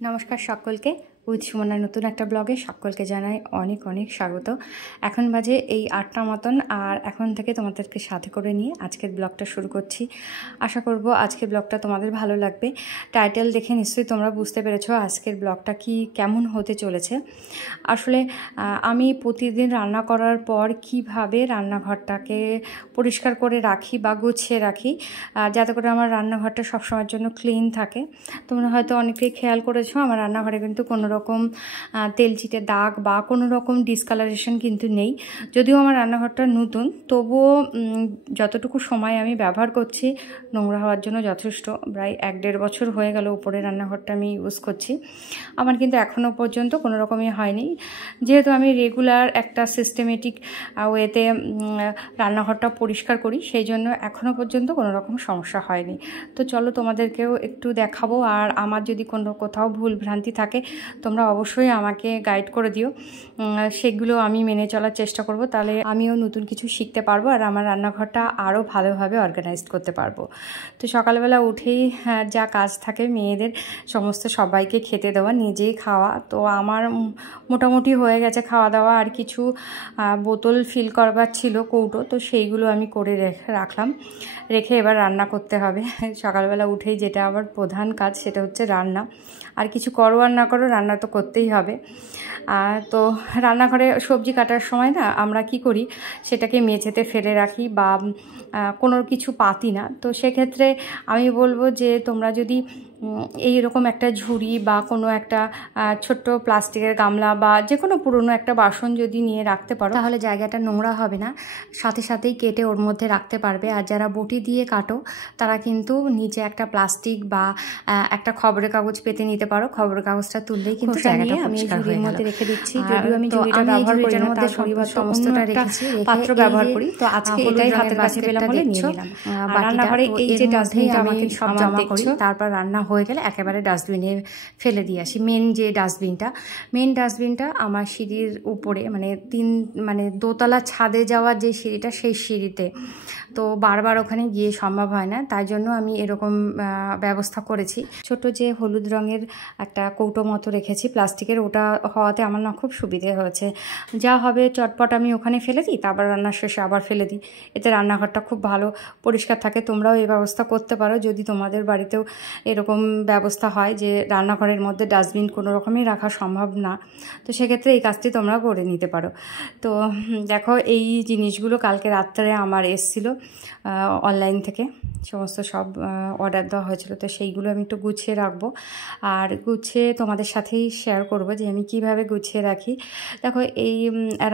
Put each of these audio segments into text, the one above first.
নমস্কার সকলকে। উইথ সুমনার নতুন একটা ব্লগে সকলকে জানাই অনেক অনেক স্বাগত। এখন বাজে এই 8টা মতন, আর এখন থেকে তোমাদেরকে সাথে করে নিয়ে আজকের ব্লগটা শুরু করছি। আশা করব আজকের ব্লগটা তোমাদের ভালো লাগবে। টাইটেল দেখে নিশ্চয়ই তোমরা বুঝতে পেরেছো আজকের ব্লগটা কেমন হতে চলেছে। আসলে আমি প্রতিদিন রান্না করার পর কিভাবে রান্নাঘরটাকে পরিষ্কার করে রাখি বা গুছিয়ে রাখি, যাতে করে আমার রান্নাঘরটা সবসময়ের জন্য ক্লিন থাকে। তোমরা হয়তো অনেকেই খেয়াল করেছো আমার রান্নাঘরে কিন্তু কোনো রকম তেল চিটে দাগ বা কোনো রকম ডিসকালারেশন কিন্তু নেই। যদিও আমার রান্নাঘরটা নতুন, তবুও যতটুকু সময় আমি ব্যবহার করছি নোংরা হওয়ার জন্য যথেষ্ট। প্রায় 1-1.5 বছর হয়ে গেল উপরে রান্নাঘরটা আমি ইউজ করছি। আমার কিন্তু এখনও পর্যন্ত কোনো রকমই হয়নি, যেহেতু আমি রেগুলার একটা সিস্টেমেটিক ওয়েতে রান্নাঘরটা পরিষ্কার করি, সেই জন্য এখনও পর্যন্ত কোনো রকম সমস্যা হয়নি। তো চলো তোমাদেরকেও একটু দেখাবো, আর আমার যদি কোথাও ভুল ভ্রান্তি থাকে তোমরা অবশ্যই আমাকে গাইড করে দিও, সেগুলো আমি মেনে চলার চেষ্টা করব। তাহলে আমিও নতুন কিছু শিখতে পারবো আর আমার রান্নাঘরটা আরও ভালোভাবে অর্গানাইজড করতে পারবো। তো সকালবেলা উঠেই যা কাজ থাকে মেয়েদের, সমস্ত সবাইকে খেতে দেওয়া, নিজেই খাওয়া। তো আমার মোটামুটি হয়ে গেছে খাওয়া দাওয়া, আর কিছু বোতল ফিল করবার ছিল কৌটো, তো সেইগুলো আমি করে রেখে এবার রান্না করতে হবে। সকালবেলা উঠেই যেটা আবার প্রধান কাজ সেটা হচ্ছে রান্না। আর কিছু করো আর না করো, রান্না তো করতেই হবে। তো রান্নাঘরে সবজি কাটার সময় না আমরা কি করি, সেটাকে মেঝেতে ফেলে রাখি বা কোনো কিছু পাতি না। তো সেক্ষেত্রে আমি বলবো যে তোমরা যদি এইরকম একটা ঝুড়ি বা কোনো একটা ছোট্ট প্লাস্টিকের গামলা বা যে কোনো পুরনো একটা বাসন যদি নিয়ে রাখতে পারো, তাহলে জায়গাটা নোংরা হবে না, সাথে সাথেই কেটে ওর মধ্যে রাখতে পারবে। আর যারা বটি দিয়ে কাটো তারা কিন্তু নিচে একটা প্লাস্টিক বা একটা খবরের কাগজ পেতে নিতে পারো। খবরের কাগজটা তুললেই কিন্তু জায়গাটা আমি ঝুড়ির মধ্যে রেখে দিচ্ছি। যদিও আমি ঝুড়িটা ব্যবহার করি না, তার পরিবর্তে সমস্তটা রেখেছি, পাত্র ব্যবহার করি। তো আজকে এটাই হাতের কাছে পেলাম বলে নিয়ে নিলাম। রান্নাঘরে এই যে ডাস্টবিনটা আমি সব জমা করি, তারপর রান্না হয়ে গেলে একেবারে ডাস্টবিনে ফেলে দিয়ে আসি। মেন ডাস্টবিনটা আমার সিঁড়ির উপরে, মানে দোতলা ছাদে যাওয়ার যে সিঁড়িটা, সেই সিঁড়িতে। তো বারবার ওখানে গিয়ে সম্ভব হয় না, তাই জন্য আমি এরকম ব্যবস্থা করেছি। ছোট যে হলুদ রঙের একটা কৌটো মতো রেখেছি প্লাস্টিকের, ওটা হওয়াতে আমার না খুব সুবিধে হয়েছে। যা হবে চটপট আমি ওখানে ফেলে দিই, তারপর রান্নার শেষে আবার ফেলে দিই। এতে রান্নাঘরটা খুব ভালো পরিষ্কার থাকে। তোমরাও এই ব্যবস্থা করতে পারো যদি তোমাদের বাড়িতেও এরকম ব্যবস্থা হয় যে রান্নাঘরের মধ্যে ডাস্টবিন কোনো রকমই রাখা সম্ভব না। তো সেক্ষেত্রে এই কাজটি তোমরা করে নিতে পারো। তো দেখো, এই জিনিসগুলো কালকে রাত্রে আমার এসছিল অনলাইন থেকে, সমস্ত সব অর্ডার দেওয়া হয়েছিল। তো সেইগুলো আমি একটু গুছিয়ে রাখবো, আর গুছিয়ে তোমাদের সাথেই শেয়ার করব যে আমি কিভাবে গুছিয়ে রাখি। দেখো, এই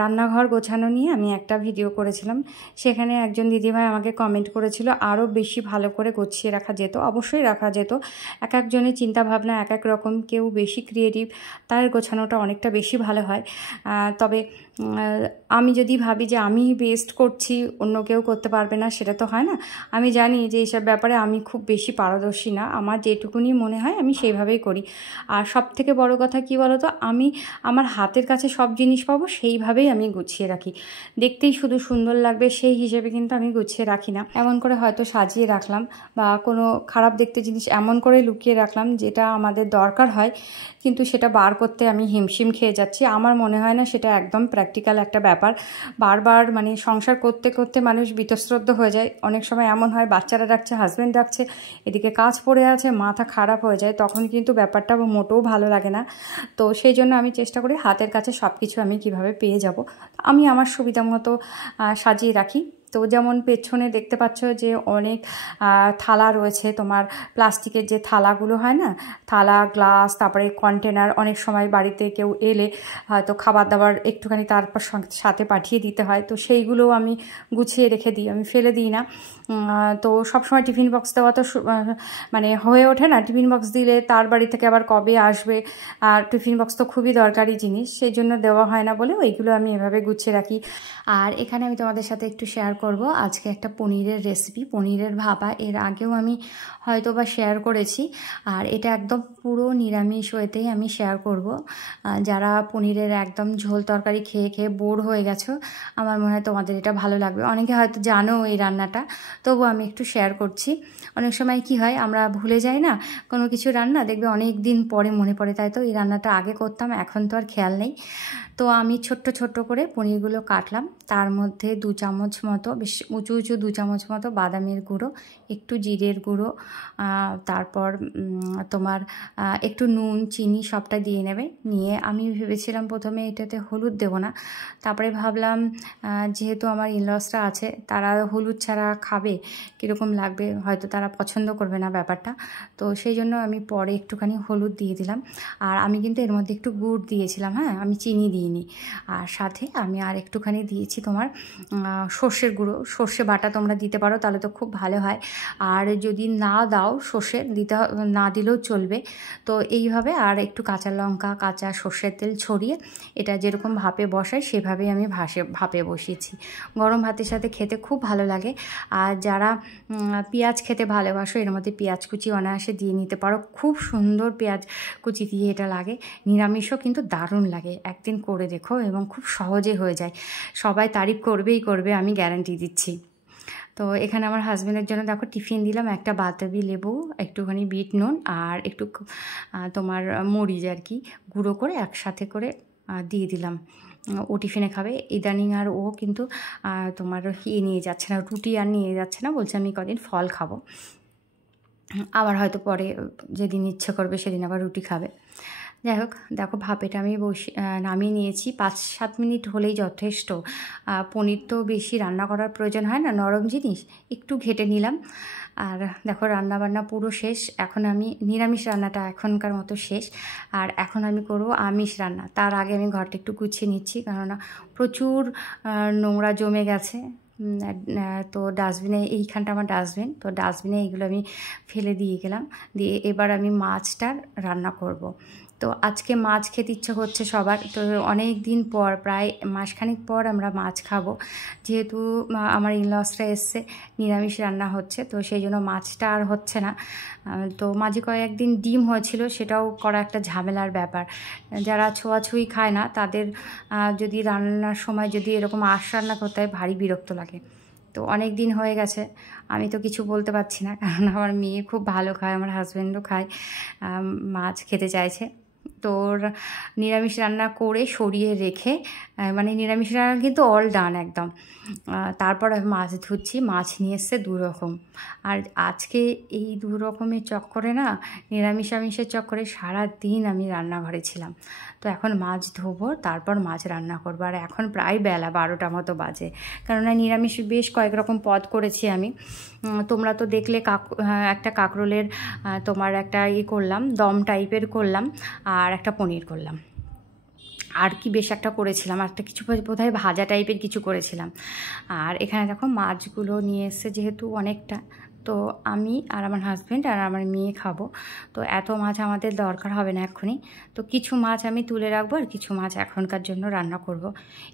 রান্নাঘর গোছানো নিয়ে আমি একটা ভিডিও করেছিলাম, সেখানে একজন দিদিভাই আমাকে কমেন্ট করেছিল আরও বেশি ভালো করে গুছিয়ে রাখা যেত। অবশ্যই রাখা যেত, এক একজনের চিন্তাভাবনা এক এক রকম, কেউ বেশি ক্রিয়েটিভ, তার গোছানোটা অনেকটা বেশি ভালো হয়। তবে আমি যদি ভাবি যে আমি বেস্ট করছি, অন্য কেউ করতে পারবে না, সেটা তো হয় না। আমি জানি যে এইসব ব্যাপারে আমি খুব বেশি পারদর্শী না, আমার যেটুকুনি মনে হয় আমি সেইভাবেই করি। আর সব থেকে বড় কথা কি বলো তো, আমি আমার হাতের কাছে সব জিনিস পাবো সেইভাবেই আমি গুছিয়ে রাখি। দেখতেই শুধু সুন্দর লাগবে সেই হিসেবে কিন্তু আমি গুছিয়ে রাখি না। এমন করে হয়তো সাজিয়ে রাখলাম বা কোনো খারাপ দেখতে জিনিস এমন করে লুকিয়ে রাখলাম যেটা আমাদের দরকার হয়, কিন্তু সেটা বার করতে আমি হিমশিম খেয়ে যাচ্ছি। আমার মনে হয় না সেটা একদম প্র্যাকটিক্যাল একটা ব্যাপার। বারবার সংসার করতে করতে মানুষ বীতশ্রদ্ধ হয়ে যায়। অনেক সময় এমন হয় বাচ্চারা ডাকছে, হাজব্যান্ড ডাকছে, এদিকে কাজ পড়ে আছে, মাথা খারাপ হয়ে যায়, তখন কিন্তু ব্যাপারটা মোটেও ভালো লাগে না। তো সেই জন্য আমি চেষ্টা করি হাতের কাছে সব কিছু আমি কিভাবে পেয়ে যাব, আমি আমার সুবিধা মতো সাজিয়ে রাখি। তো যেমন পেছনে দেখতে পাচ্ছ যে অনেক থালা রয়েছে, তোমার প্লাস্টিকের যে থালাগুলো হয় না, থালা, গ্লাস, তারপরে কন্টেনার। অনেক সময় বাড়িতে কেউ এলে হয়তো খাবার দাবার একটুখানি তারপর সাথে পাঠিয়ে দিতে হয়, তো সেইগুলোও আমি গুছিয়ে রেখে দিই, আমি ফেলে দিই না। তো সবসময় টিফিন বক্স দেওয়া তো হয়ে ওঠে না। টিফিন বক্স দিলে তার বাড়ি থেকে আবার কবে আসবে, আর টিফিন বক্স তো খুবই দরকারি জিনিস, সেই জন্য দেওয়া হয় না বলে ওইগুলো আমি এভাবে গুছিয়ে রাখি। আর এখানে আমি তোমাদের সাথে একটু শেয়ার করব আজকে একটা পনিরের রেসিপি, পনিরের ভাপা। এর আগেও আমি হয়তো বা শেয়ার করেছি, আর এটা একদম পুরো নিরামিষ ওয়েতেই আমি শেয়ার করব। যারা পনিরের একদম ঝোল তরকারি খেয়ে খেয়ে বোর হয়ে গেছো, আমার মনে হয় তোমাদের এটা ভালো লাগবে। অনেকে হয়তো জানো এই রান্নাটা, তবু আমি একটু শেয়ার করছি। অনেক সময় কি হয়, আমরা ভুলে যাই না কোনো কিছু রান্না, দেখবে অনেক দিন পরে মনে পড়ে। তাই তো এই রান্নাটা আগে করতাম, এখন তো আর খেয়াল নেই। তো আমি ছোট্ট ছোট্ট করে পনিরগুলো কাটলাম, তার মধ্যে 2 চামচ মতো, বেশ উঁচু উঁচু 2 চামচ মতো বাদামের গুঁড়ো, একটু জিরের গুঁড়ো, তারপর তোমার একটু নুন চিনি সবটা দিয়ে নেবে। নিয়ে আমি ভেবেছিলাম প্রথমে এটাতে হলুদ দেবো না, তারপরে ভাবলাম যেহেতু আমার ইনলসরা আছে, তারা হলুদ ছাড়া খাবে, কীরকম লাগবে, হয়তো তারা পছন্দ করবে না ব্যাপারটা। তো সেই জন্য আমি পরে একটুখানি হলুদ দিয়ে দিলাম। আর আমি কিন্তু এর মধ্যে একটু গুড় দিয়েছিলাম, হ্যাঁ, আমি চিনি দিইনি। আর সাথে আমি আর একটুখানি দিয়েছি তোমার সর্ষের গুঁড়ো। সর্ষে বাটা তোমরা দিতে পারো, তাহলে তো খুব ভালো হয়। আর যদি না দাও সর্ষে না দিলেও চলবে। তো এইভাবে আর একটু কাঁচা লঙ্কা, কাঁচা সর্ষের তেল ছড়িয়ে এটা যেরকম ভাপে বসাই সেভাবেই আমি ভাপে বসিয়েছি। গরম ভাতের সাথে খেতে খুব ভালো লাগে। আর যারা পেঁয়াজ খেতে ভালোবাসো, এর মধ্যে পেঁয়াজ কুচি অনায়াসে দিয়ে নিতে পারো। খুব সুন্দর পেঁয়াজ কুচি দিয়ে এটা লাগে। নিরামিষও কিন্তু দারুণ লাগে, একদিন করে দেখো, এবং খুব সহজে হয়ে যায়। সবাই তারিফ করবেই করবে, আমি গ্যারান্টি দিচ্ছি। তো এখানে আমার হাজব্যান্ডের জন্য দেখো টিফিন দিলাম, একটা বাতাবি লেবু, একটুখানি বিট নুন, আর একটু তোমার মরিচ আর কি গুঁড়ো করে একসাথে করে দিয়ে দিলাম। ও টিফিনে খাবে। ইদানিং আর ও কিন্তু তোমার নিয়ে যাচ্ছে না, রুটি আর নিয়ে যাচ্ছে না, বলছে আমি কদিন ফল খাবো। আবার হয়তো পরে যেদিন ইচ্ছে করবে সেদিন আবার রুটি খাবে। যাই হোক, দেখো ভাপেটা আমি নামিয়ে নিয়েছি। 5-7 মিনিট হলেই যথেষ্ট। পনির তো বেশি রান্না করার প্রয়োজন হয় না, নরম জিনিস, একটু ঘেটে নিলাম। আর দেখো রান্নাবান্না পুরো শেষ। এখন আমি নিরামিষ রান্নাটা এখনকার মতো শেষ, আর এখন আমি করবো আমিষ রান্না। তার আগে আমি ঘরটা একটু গুছিয়ে নিচ্ছি, কেননা প্রচুর নোংরা জমে গেছে। তো ডাস্টবিনে, এইখানটা আমার ডাস্টবিন, তো ডাস্টবিনে এইগুলো আমি ফেলে দিয়ে গেলাম। দিয়ে এবার আমি মাছটার রান্না করব। তো আজকে মাছ খেতে ইচ্ছে করছে সবার। তো অনেক দিন পর, প্রায় মাসখানেক পর আমরা মাছ খাবো। যেহেতু আমার ইনলসরা এসছে, নিরামিষ রান্না হচ্ছে, তো সেই জন্য মাছটা আর হচ্ছে না। তো মাঝে কয়েকদিন ডিম হয়েছিল, সেটাও করা একটা ঝামেলার ব্যাপার। যারা ছোঁয়াছুঁই খায় না, তাদের যদি রান্নার সময় যদি এরকম আঁশ রান্না করতে হয়, ভারী বিরক্ত লাগে। তো অনেক দিন হয়ে গেছে, আমি তো কিছু বলতে পারছি না, কারণ আমার মেয়ে খুব ভালো খায়, আমার হাজব্যান্ডও খায়, মাছ খেতে চাইছে। তো নিরামিষ রান্না করে সরিয়ে রেখে, মানে নিরামিষ রান্না কিন্তু অল ডান একদম। তারপর আমি মাছ ধুচ্ছি। মাছ নিয়ে এসছে 2 রকম। আর আজকে এই 2 রকমের চক্করে না, নিরামিষ আমিষের চক্করে সারা দিন আমি রান্নাঘরে ছিলাম। তো এখন মাছ ধোবো, তারপর মাছ রান্না করবো। আর এখন প্রায় বেলা 12টা মতো বাজে, কেননা নিরামিষ বেশ কয়েক রকম পদ করেছি আমি। তোমরা তো দেখলে একটা কাঁকরোলের তোমার একটা করলাম, দম টাইপের করলাম, আর একটা পনির করলাম। আর কি বেশ একটা করেছিলাম, একটা কিছু বোধহয় ভাজা টাইপের কিছু করেছিলাম। আর এখানে দেখো মাছগুলো নিয়ে এসছে যেহেতু অনেকটা, তো আমি আর আমার হাজব্যান্ড আর আমার মেয়ে খাবো। তো এত মাছ আমাদের দরকার হবে না এক্ষুনি। তো কিছু মাছ আমি তুলে রাখবো, আর কিছু মাছ এখনকার জন্য রান্না করব।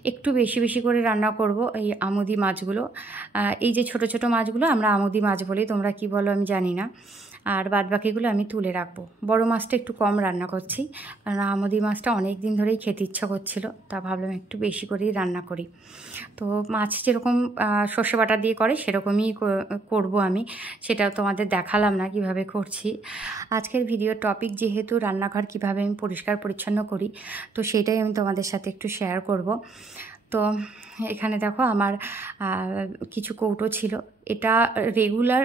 একটু বেশি বেশি করে রান্না করব এই আমুদি মাছগুলো। এই যে ছোট ছোট মাছগুলো আমরা আমুদি মাছ বলি, তোমরা কি বলো আমি জানি না। আর বাদবাকিগুলো আমি তুলে রাখবো। বড় মাছটা একটু কম রান্না করছি, কারণ আমুদি মাছটা অনেক দিন ধরেই খেতে ইচ্ছা করছিল, তা ভাবলাম একটু বেশি করেই রান্না করি। তো মাছ যেরকম সর্ষে বাটা দিয়ে করে সেরকমই করব আমি, সেটা তোমাদের দেখালাম না কিভাবে করছি। আজকের ভিডিওর টপিক যেহেতু রান্নাঘর কিভাবে আমি পরিষ্কার পরিচ্ছন্ন করি, তো সেটাই আমি তোমাদের সাথে একটু শেয়ার করব। তো এখানে দেখো আমার কিছু কৌটো ছিল। এটা রেগুলার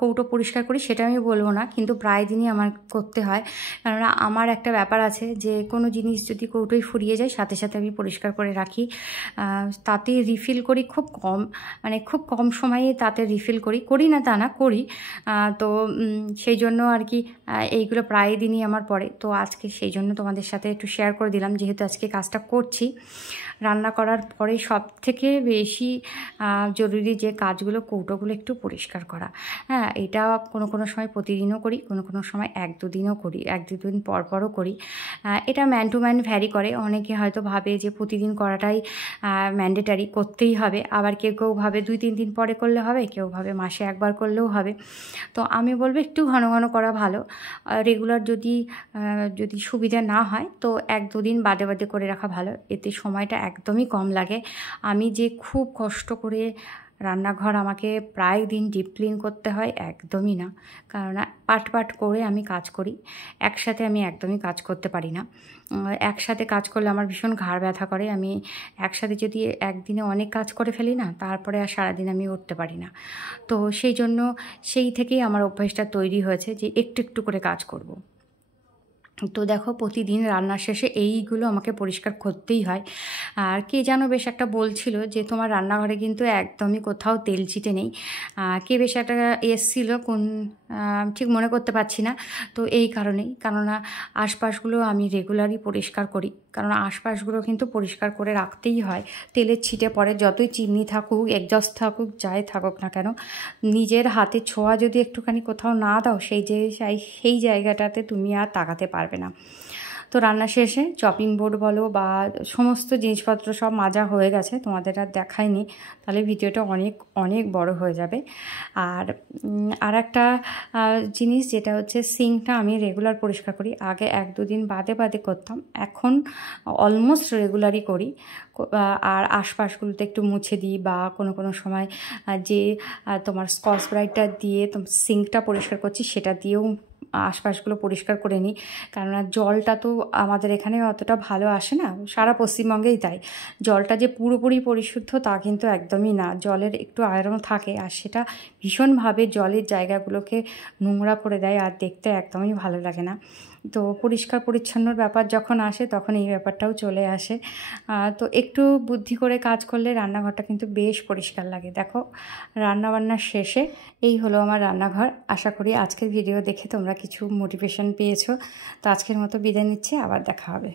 কৌটো পরিষ্কার করি সেটা আমি বলবো না, কিন্তু প্রায় দিনই আমার করতে হয়। কেননা আমার একটা ব্যাপার আছে যে কোনো জিনিস যদি কৌটোয় ফুরিয়ে যায়, সাথে সাথে আমি পরিষ্কার করে রাখি। তাতে রিফিল করি খুব কম, মানে খুব কম সময়ে তাতে রিফিল করি না তা না, করি। তো সেই জন্য আর কি এইগুলো প্রায় দিনই আমার পড়ে। তো আজকে সেই জন্য তোমাদের সাথে একটু শেয়ার করে দিলাম, যেহেতু আজকে কাজটা করছি। রান্না করার পরে সব সবথেকে বেশি জরুরি যে কাজগুলো, কৌটোগুলো একটু পরিষ্কার করা। হ্যাঁ, এটা কোনো সময় প্রতিদিনও করি, কোনো সময় 1-2 দিনও করি, 1-2 দিন পরও করি। এটা ম্যান টু ম্যান ভ্যারি করে। অনেকে হয়তো ভাবে যে প্রতিদিন করাটাই ম্যান্ডেটারি, করতেই হবে। আবার কেউ ভাবে 2-3 দিন পরে করলে হবে, কেউ ভাবে মাসে একবার করলেও হবে। তো আমি বলবো একটু ঘন করা ভালো। রেগুলার যদি সুবিধা না হয় তো 1-2 দিন বাদে করে রাখা ভালো। এতে সময়টা একদমই কম লাগে। আমি যে খুব কষ্ট করে রান্নাঘর আমাকে প্রায় দিন ডিপ ক্লিন করতে হয়, একদমই না। কেননা পাট করে আমি কাজ করি। একসাথে আমি একদমই কাজ করতে পারি না। একসাথে কাজ করলে আমার ভীষণ ঘাড় ব্যথা করে। আমি একসাথে যদি একদিনে অনেক কাজ করে ফেলি না, তারপরে আর সারাদিন আমি উঠতে পারি না। তো সেই থেকেই আমার অভ্যাসটা তৈরি হয়েছে যে একটু করে কাজ করব। তো দেখো, প্রতিদিন রান্নার শেষে এইগুলো আমাকে পরিষ্কার করতেই হয়। আর কে যেন বেশ একটা বলছিল যে তোমার রান্নাঘরে কিন্তু একদমই কোথাও তেল ছিটে নেই। কে বেশ একটা এসছিল, ঠিক মনে করতে পারছি না। তো এই কারণেই, কেননা আশপাশগুলো আমি রেগুলারই পরিষ্কার করি, কারণ আশপাশগুলো কিন্তু পরিষ্কার করে রাখতেই হয়। তেলের ছিটে পড়ে, যতই চিমনি থাকুক, এক্সস্ট থাকুক, যাই থাকুক না কেন, নিজের হাতে ছোঁয়া যদি একটুখানি কোথাও না দাও, সেই জায়গাটাতে তুমি আর তাকাতে পারবে না। তো রান্না শেষে চপিং বোর্ড বলো বা সমস্ত জিনিসপত্র সব মাজা হয়ে গেছে, তোমাদের আর দেখায়নি, তাহলে ভিডিওটা অনেক বড় হয়ে যাবে। আর একটা জিনিস যেটা হচ্ছে, সিঙ্কটা আমি রেগুলার পরিষ্কার করি। আগে 1-2 দিন বাদে করতাম, এখন অলমোস্ট রেগুলারই করি। আর আশপাশগুলোতে একটু মুছে দিই, বা কোনো সময় যে তোমার স্কচ ব্রাইটটা দিয়ে সিঙ্কটা পরিষ্কার করছি, সেটা দিয়েও আশপাশগুলো পরিষ্কার করে নিই। কেননা জলটা তো আমাদের এখানে অতটা ভালো আসে না, সারা পশ্চিমবঙ্গেই তাই। জলটা যে পুরোপুরি পরিশুদ্ধ তা কিন্তু একদমই না, জলের একটু আয়রন থাকে, আর সেটা ভীষণভাবে জলের জায়গাগুলোকে নোংরা করে দেয়, আর দেখতে একদমই ভালো লাগে না। তো পরিষ্কার পরিচ্ছন্নর ব্যাপার যখন আসে, তখন এই ব্যাপারটাও চলে আসে। তো একটু বুদ্ধি করে কাজ করলে রান্নাঘরটা কিন্তু বেশ পরিষ্কার লাগে। দেখো, রান্নাবান্নার শেষে এই হলো আমার রান্নাঘর। আশা করি আজকের ভিডিও দেখে তোমরা কিছু মোটিভেশন পেয়েছো। তো আজকের মতো বিদায় নিচ্ছি, আবার দেখা হবে।